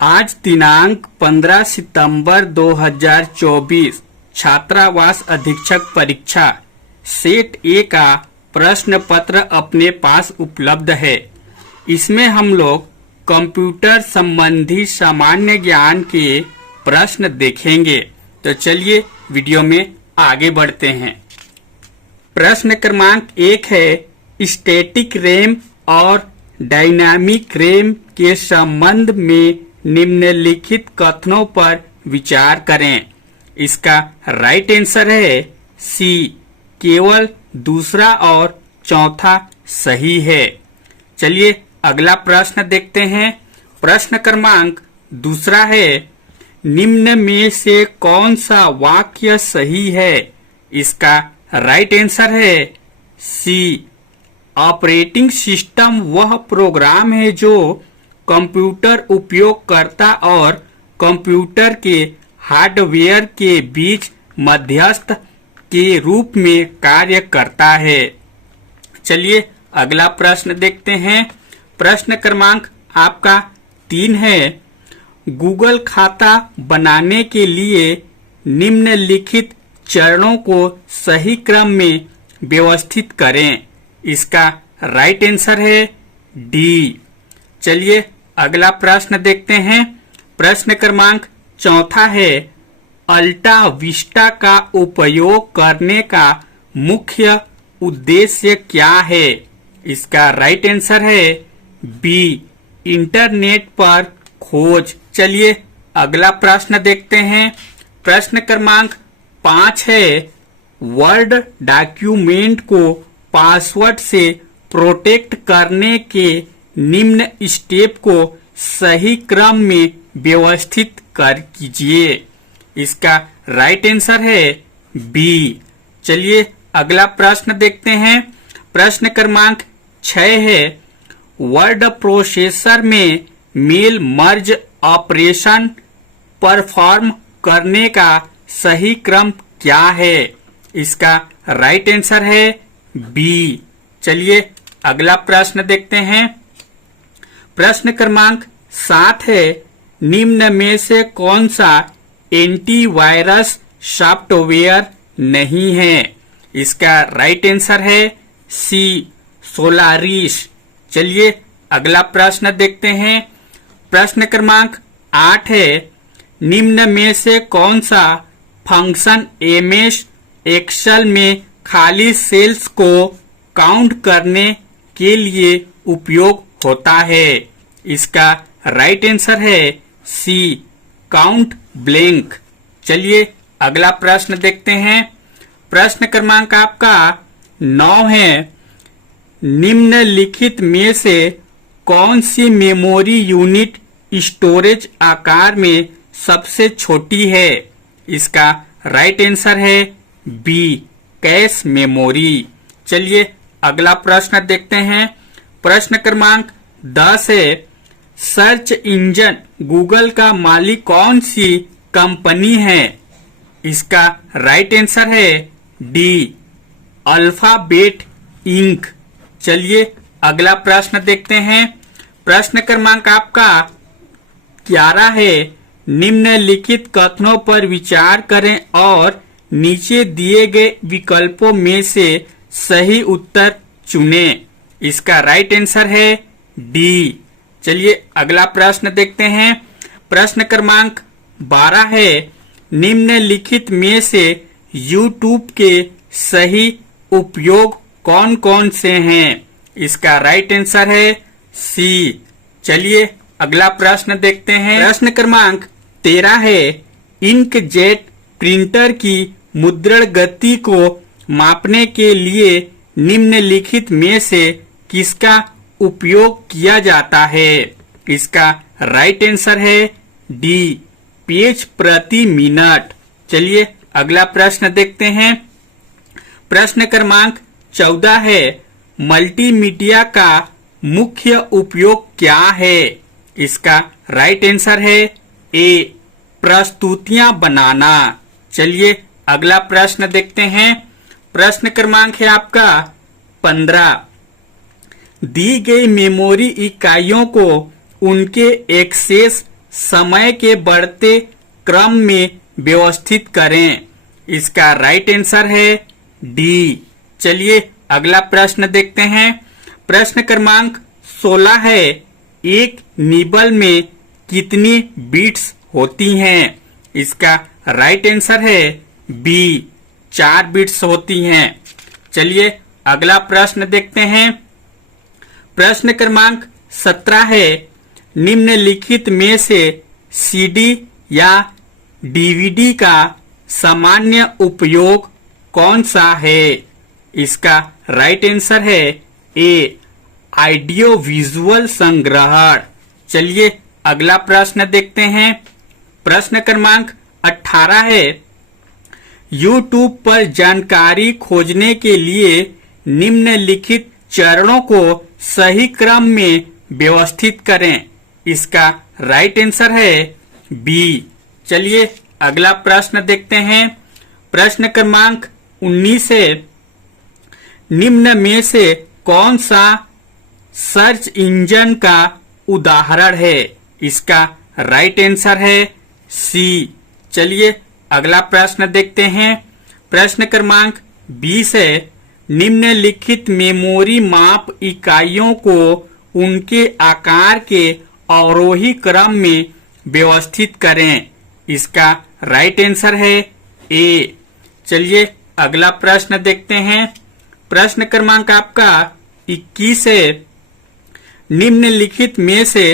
आज दिनांक 15 सितंबर 2024 छात्रावास अधीक्षक परीक्षा सेट ए का प्रश्न पत्र अपने पास उपलब्ध है। इसमें हम लोग कंप्यूटर संबंधी सामान्य ज्ञान के प्रश्न देखेंगे। तो चलिए वीडियो में आगे बढ़ते हैं। प्रश्न क्रमांक 1 है स्टैटिक रैम और डायनामिक रैम के संबंध में निम्नलिखित कथनों पर विचार करें। इसका राइट आंसर है सी, केवल दूसरा और चौथा सही है। चलिए अगला प्रश्न देखते हैं। प्रश्न क्रमांक 2 है, निम्न में से कौन सा वाक्य सही है? इसका राइट आंसर है सी, ऑपरेटिंग सिस्टम वह प्रोग्राम है जो कंप्यूटर उपयोगकर्ता और कंप्यूटर के हार्डवेयर के बीच मध्यस्थ के रूप में कार्य करता है। चलिए अगला प्रश्न देखते हैं। प्रश्न क्रमांक आपका 3 है, गूगल खाता बनाने के लिए निम्नलिखित चरणों को सही क्रम में व्यवस्थित करें। इसका राइट आंसर है डी। चलिए अगला प्रश्न देखते हैं। प्रश्न क्रमांक 4 है, अल्टा विस्टा का उपयोग करने का मुख्य उद्देश्य क्या है? इसका राइट आंसर है बी, इंटरनेट पर खोज। चलिए अगला प्रश्न देखते हैं। प्रश्न क्रमांक 5 है, वर्ड डॉक्यूमेंट को पासवर्ड से प्रोटेक्ट करने के निम्न स्टेप को सही क्रम में व्यवस्थित कर कीजिए। इसका राइट आंसर है बी। चलिए अगला प्रश्न देखते हैं। प्रश्न क्रमांक 6 है, वर्ड प्रोसेसर में मेल मर्ज ऑपरेशन परफॉर्म करने का सही क्रम क्या है? इसका राइट आंसर है बी। चलिए अगला प्रश्न देखते हैं। प्रश्न क्रमांक 7 है, निम्न में से कौन सा एंटीवायरस सॉफ्टवेयर नहीं है? इसका राइट आंसर है सी, सोलारिस। चलिए अगला प्रश्न देखते हैं। प्रश्न क्रमांक 8 है, निम्न में से कौन सा फंक्शन एमएस एक्सेल में खाली सेल्स को काउंट करने के लिए उपयोग होता है? इसका राइट आंसर है सी, काउंट ब्लैंक। चलिए अगला प्रश्न देखते हैं। प्रश्न क्रमांक आपका 9 है, निम्नलिखित में से कौन सी मेमोरी यूनिट स्टोरेज आकार में सबसे छोटी है? इसका राइट आंसर है बी, कैश मेमोरी। चलिए अगला प्रश्न देखते हैं। प्रश्न क्रमांक 10 है, सर्च इंजन गूगल का मालिक कौन सी कंपनी है? इसका राइट आंसर है डी, अल्फाबेट इंक। चलिए अगला प्रश्न देखते हैं। प्रश्न क्रमांक आपका 11 है, निम्नलिखित कथनों पर विचार करें और नीचे दिए गए विकल्पों में से सही उत्तर चुनें। इसका राइट आंसर है डी। चलिए अगला प्रश्न देखते हैं। प्रश्न क्रमांक 12 है, निम्नलिखित में से YouTube के सही उपयोग कौन कौन से हैं? इसका राइट आंसर है सी। चलिए अगला प्रश्न देखते हैं। प्रश्न क्रमांक 13 है, इंकजेट प्रिंटर की मुद्रण गति को मापने के लिए निम्नलिखित में से किसका उपयोग किया जाता है? इसका राइट आंसर है डी, पेज प्रति मिनट। चलिए अगला प्रश्न देखते हैं। प्रश्न क्रमांक 14 है, मल्टीमीडिया का मुख्य उपयोग क्या है? इसका राइट आंसर है ए, प्रस्तुतियां बनाना। चलिए अगला प्रश्न देखते हैं। प्रश्न क्रमांक है आपका 15, दी गई मेमोरी इकाइयों को उनके एक्सेस समय के बढ़ते क्रम में व्यवस्थित करें। इसका राइट आंसर है डी। चलिए अगला प्रश्न देखते हैं। प्रश्न क्रमांक 16 है, एक निबल में कितनी बीट्स होती हैं? इसका राइट आंसर है बी, 4 बीट्स होती हैं। चलिए अगला प्रश्न देखते हैं। प्रश्न क्रमांक 17 है, निम्नलिखित में से सीडी या डीवीडी का सामान्य उपयोग कौन सा है? इसका राइट आंसर है ए, ऑडियो विजुअल संग्रहण। चलिए अगला प्रश्न देखते हैं। प्रश्न क्रमांक 18 है, YouTube पर जानकारी खोजने के लिए निम्नलिखित चरणों को सही क्रम में व्यवस्थित करें। इसका राइट आंसर है बी। चलिए अगला प्रश्न देखते हैं। प्रश्न क्रमांक 19 है, निम्न में से कौन सा सर्च इंजन का उदाहरण है? इसका राइट आंसर है सी। चलिए अगला प्रश्न देखते हैं। प्रश्न क्रमांक 20 है, निम्नलिखित मेमोरी माप इकाइयों को उनके आकार के अवरोही क्रम में व्यवस्थित करें। इसका राइट आंसर है ए। चलिए अगला प्रश्न देखते हैं। प्रश्न क्रमांक आपका 21 है, निम्नलिखित में से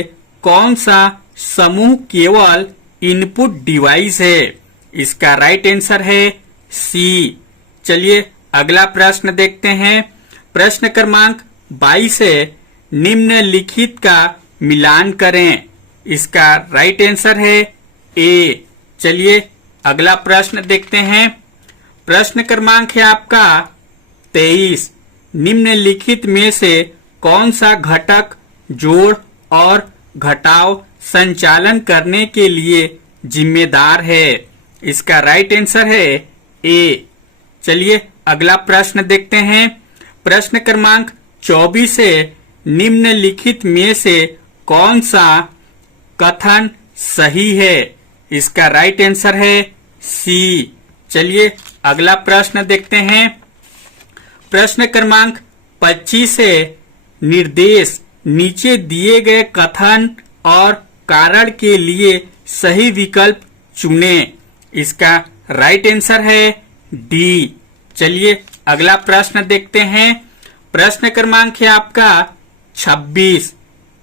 कौन सा समूह केवल इनपुट डिवाइस है? इसका राइट आंसर है सी। चलिए अगला प्रश्न देखते हैं। प्रश्न क्रमांक 22 है, निम्नलिखित का मिलान करें। इसका राइट आंसर है ए। चलिए अगला प्रश्न देखते हैं। प्रश्न क्रमांक है आपका 23, निम्नलिखित में से कौन सा घटक जोड़ और घटाव संचालन करने के लिए जिम्मेदार है? इसका राइट आंसर है ए। चलिए अगला प्रश्न देखते हैं। प्रश्न क्रमांक 24 है, निम्नलिखित में से कौन सा कथन सही है? इसका राइट आंसर है सी। चलिए अगला प्रश्न देखते हैं। प्रश्न क्रमांक 25 है, निर्देश नीचे दिए गए कथन और कारण के लिए सही विकल्प चुने। इसका राइट आंसर है डी। चलिए अगला प्रश्न देखते हैं। प्रश्न क्रमांक है आपका 26,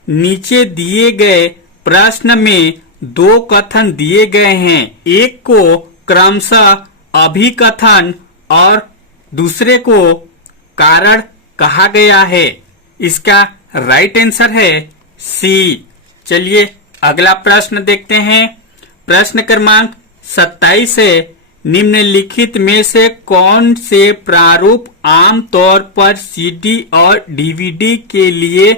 नीचे दिए गए प्रश्न में 2 कथन दिए गए हैं। एक को क्रमशः अभिकथन और दूसरे को कारण कहा गया है। इसका राइट आंसर है सी। चलिए अगला प्रश्न देखते हैं। प्रश्न क्रमांक 27 है, निम्नलिखित में से कौन से प्रारूप आमतौर पर सीडी और डीवीडी के लिए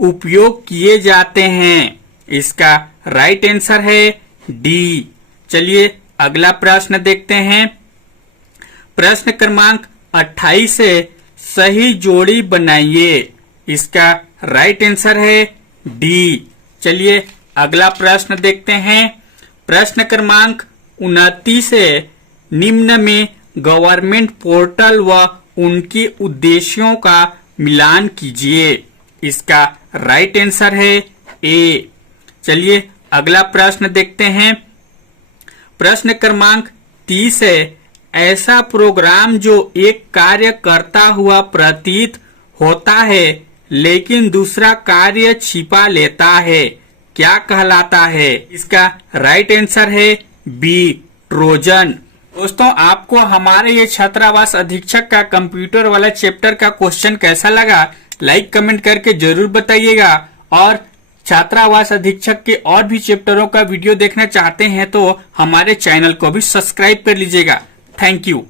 उपयोग किए जाते हैं? इसका राइट आंसर है डी। चलिए अगला प्रश्न देखते हैं। प्रश्न क्रमांक 28 है, सही जोड़ी बनाइए। इसका राइट आंसर है डी। चलिए अगला प्रश्न देखते हैं। प्रश्न क्रमांक 29 है, निम्न में गवर्नमेंट पोर्टल व उनके उद्देश्यों का मिलान कीजिए। इसका राइट आंसर है ए। चलिए अगला प्रश्न देखते हैं। प्रश्न क्रमांक 30 है, ऐसा प्रोग्राम जो एक कार्य करता हुआ प्रतीत होता है लेकिन दूसरा कार्य छिपा लेता है, क्या कहलाता है? इसका राइट आंसर है बी, ट्रोजन। दोस्तों आपको हमारे ये छात्रावास अधीक्षक का कंप्यूटर वाला चैप्टर का क्वेश्चन कैसा लगा, लाइक कमेंट करके जरूर बताइएगा। और छात्रावास अधीक्षक के और भी चैप्टरों का वीडियो देखना चाहते हैं तो हमारे चैनल को भी सब्सक्राइब कर लीजिएगा। Thank you.